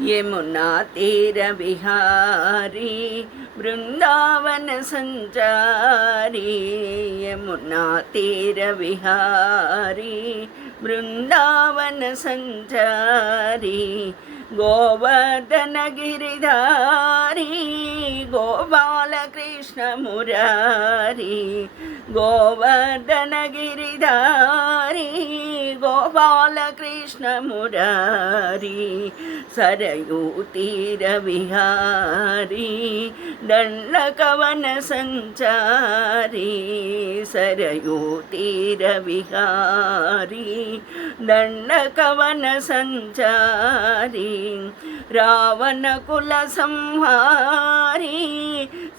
यमुना तीर विहारी वृंदावन संचारी, यमुना तीर विहारी वृंदावन संचारी, गोवर्धन गिरिधारी गोपाल कृष्ण मुरारी, गोवर्धन गिरिधारी गोपाल कृष्ण मुरारी, सरयू तीर विहारी दंडकवन संचारी, सरयू तीर विहारी दंडकवन संचारी, रावण कुल संहारी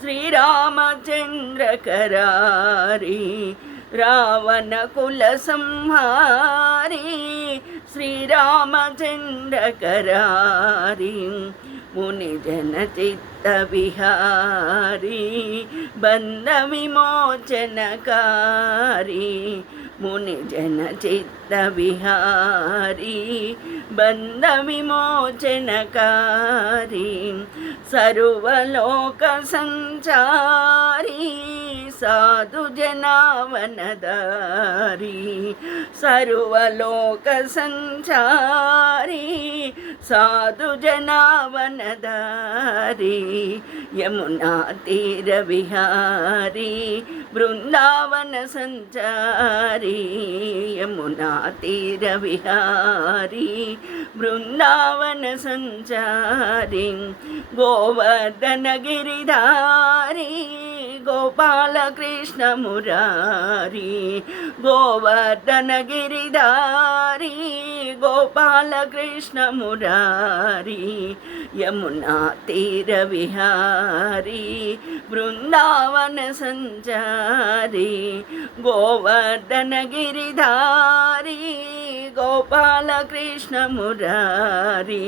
श्री रामचंद्र करारी, रावण कुल संहारी श्री रामचंद्र करारी, मुनि जन चित्त विहारी बंध विमोचनकारी, मुनि जन चित्त विहारी बंध विमोचनकारी, सर्वलोक संचारी साधु जनावनदारी, सर्वलोक संचारी साधु जनावनदारी, यमुना तीर विहारी वृंदावन संचारी, यमुना तीर विहारी वृंदावन संचारी, गोवर्धन गिरिधारी गोपाल कृष्ण मुरारी, गोवर्धन गिरिधारी गोपाल कृष्ण मुरारी, यमुना तीर विहारी वृंदावन संचारी, गोवर्धन गिरिधारी गोपाल कृष्ण मुरारी,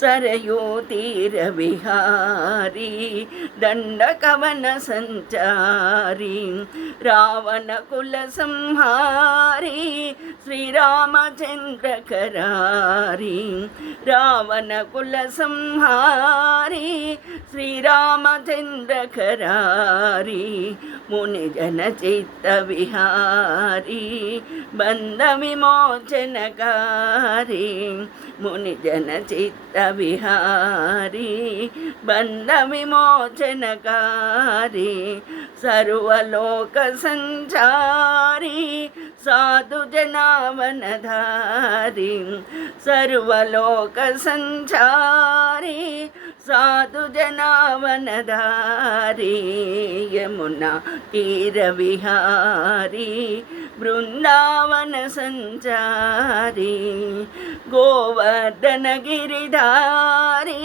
सरयू तीर विहारी दंडकवन संचारी, रावण कुल संहारी श्री रामचंद्र करारी, रावण कुल संहारी श्री रामचंद्र करारी, मुनि जन चित्त विहारी बंध विमोचनकारी, मुनि जन चित्त विहारी बंध विमोचनकारी, सर्वलोक संचारी साधु जनावनधारी, सर्वलोक संचारी साधु जनावनधारी, यमुना तीर विहारी वृंदावन संचारी, गोवर्धन गिरिधारी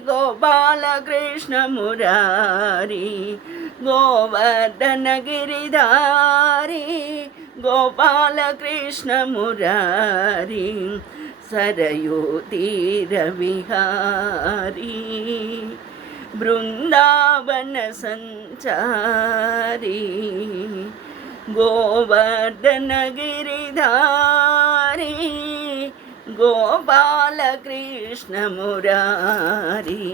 गोपाल कृष्ण मुरारी, गोवर्धन गिरिधारी गोपाल कृष्ण मुरारी, सरयू तीर विहारी वृंदावन संचारी, गोवर्धन गिरिधारी गोपाल कृष्ण मुरारी।